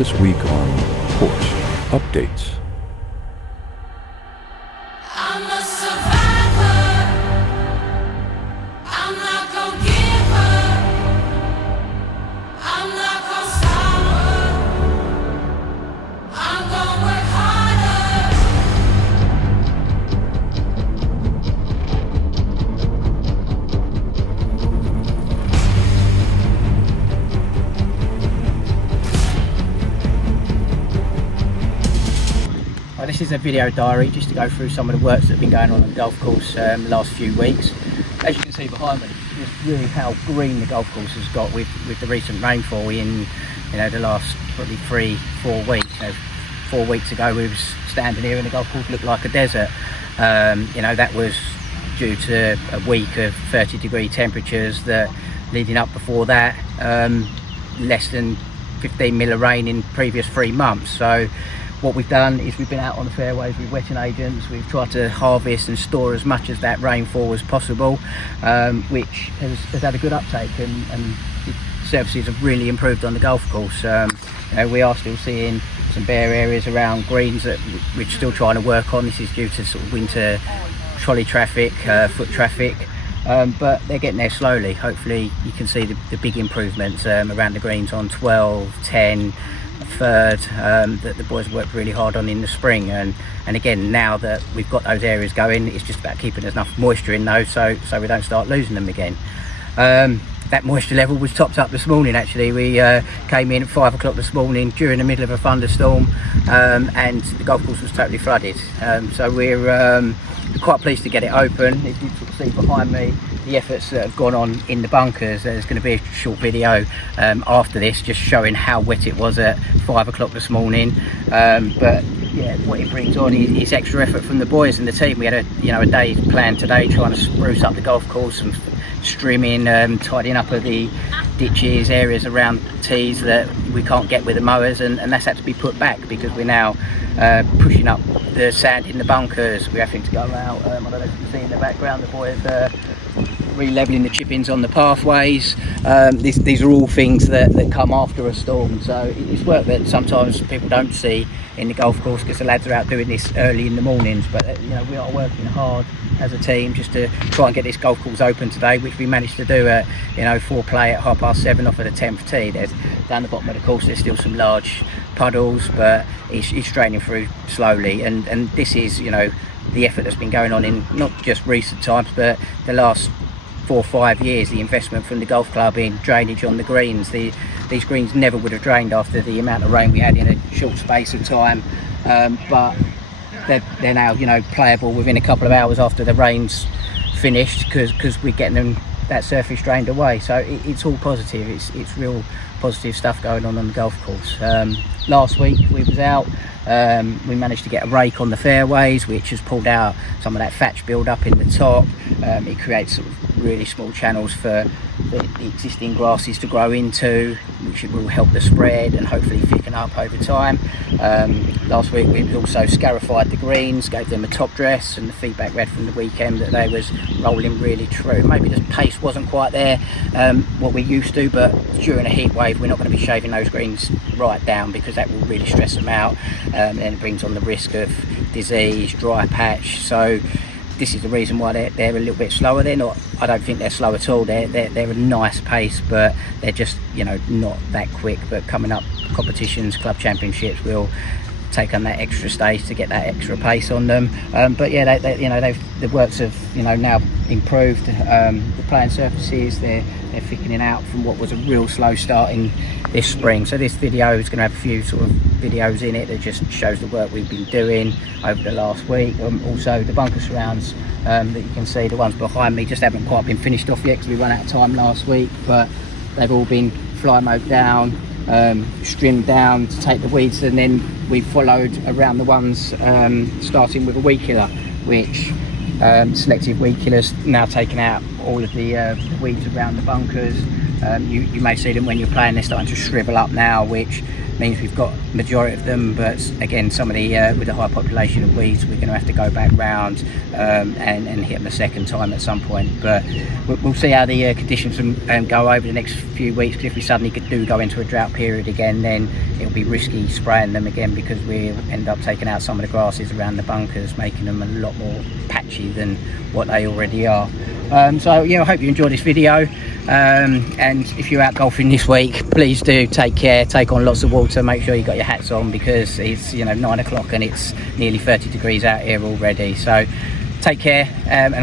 This week on Course Updates. I'm a survivor. I'm not gonna give up. I'm not gonna stop. I'm gonna work harder. Well, this is a video diary just to go through some of the works that have been going on the golf course the last few weeks. As you can see behind me, just really how green the golf course has got with the recent rainfall in the last probably 3-4 weeks. 4 weeks ago we was standing here and the golf course looked like a desert. That was due to a week of 30-degree temperatures that leading up before that, less than 15 mil of rain in previous 3 months. So what we've done is we've been out on the fairways with wetting agents. We've tried to harvest and store as much as that rainfall as possible, which has had a good uptake, and the services have really improved on the golf course. We are still seeing some bare areas around greens that we're still trying to work on. This is due to sort of winter trolley traffic, foot traffic, but they're getting there slowly. Hopefully you can see the big improvements around the greens on 12, 10, third, that the boys worked really hard on in the spring, and again now that we've got those areas going, it's just about keeping enough moisture in those so we don't start losing them again. That moisture level was topped up this morning. Actually, we came in at 5 o'clock this morning during the middle of a thunderstorm, and the golf course was totally flooded. So we're quite pleased to get it open. If you sort of see behind me the efforts that have gone on in the bunkers, there's going to be a short video after this just showing how wet it was at 5 o'clock this morning. But yeah, what it brings on is extra effort from the boys and the team. We had a day planned today trying to spruce up the golf course and trimming, tidying up of the ditches, areas around tees that we can't get with the mowers, and that's had to be put back because we're now pushing up the sand in the bunkers. We're having to go out, I don't know if you can see in the background, the boys re-levelling the chip-ins on the pathways. These are all things that come after a storm, so it's work that sometimes people don't see in the golf course because the lads are out doing this early in the mornings, but we are working hard as a team just to try and get this golf course open today, which we managed to do at for play at 7:30 off of the 10th tee. There's down the bottom of the course there's still some large puddles, but it's draining through slowly, and this is the effort that's been going on in not just recent times but the last 4 or 5 years. The investment from the golf club in drainage on the greens. These greens never would have drained after the amount of rain we had in a short space of time, but they're now playable within a couple of hours after the rain's finished because we're getting them that surface drained away. So it's all positive. It's real positive stuff going on the golf course. Last week we was out, we managed to get a rake on the fairways, which has pulled out some of that thatch build up in the top. It creates sort of really small channels for the existing grasses to grow into, which will help the spread and hopefully thicken up over time. Last week we also scarified the greens, gave them a top dress, and the feedback we had from the weekend that they was rolling really true. Maybe the pace wasn't quite there, what we're used to, but during a heat wave we're not going to be shaving those greens right down because that will really stress them out, and it brings on the risk of disease, dry patch. So this is the reason why they're a little bit slower. They're not, I don't think they're slow at all. They're a nice pace, but they're just not that quick. But coming up competitions, club championships, will take on that extra stage to get that extra pace on them. But yeah, the works have now improved. The playing surfaces, they're thickening out from what was a real slow start in this spring. So this video is going to have a few sort of videos in it that just shows the work we've been doing over the last week. Also the bunker surrounds that you can see, the ones behind me just haven't quite been finished off yet because we ran out of time last week, but they've all been fly mowed down, trimmed down to take the weeds, and then we followed around the ones starting with a weed killer, which selective weed killers now taking out all of the weeds around the bunkers. You may see them when you're playing, they're starting to shrivel up now, which means we've got majority of them, but again, some of the with the high population of weeds, we're going to have to go back round and hit them a second time at some point. But we'll see how the conditions go over the next few weeks, because if we suddenly do go into a drought period again, then it'll be risky spraying them again, because we end up taking out some of the grasses around the bunkers, making them a lot more patchy than what they already are. So yeah, I hope you enjoyed this video, and if you're out golfing this week, please do take care, take on lots of water, make sure you got your hats on, because it's 9 o'clock and it's nearly 30 degrees out here already. So take care, and